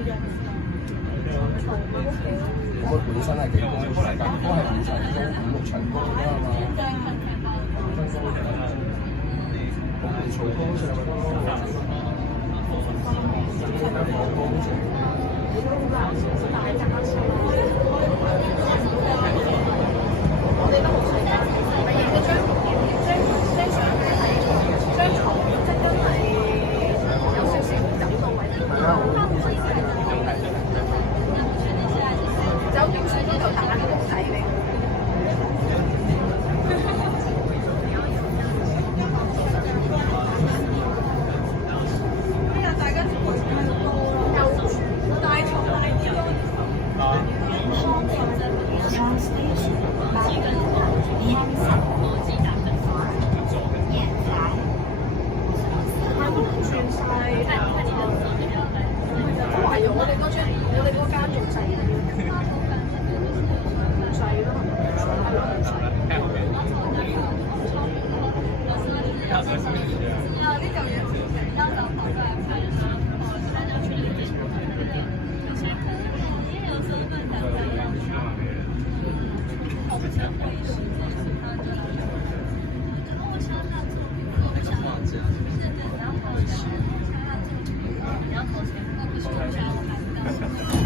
咁佢本身係幾高嘅，但都係五層高、5、6層高啦嘛。咁你除高上我哋都好細間，係影咗張相咧，係張床即真係有少少走到位。酒店水嗰度打啲公仔俾我。大家住太多啦，又住大床大啲咯。轉晒我懷疑我哋嗰間仲細啲，細咯，呢嚿嘢然后头前那个是这样。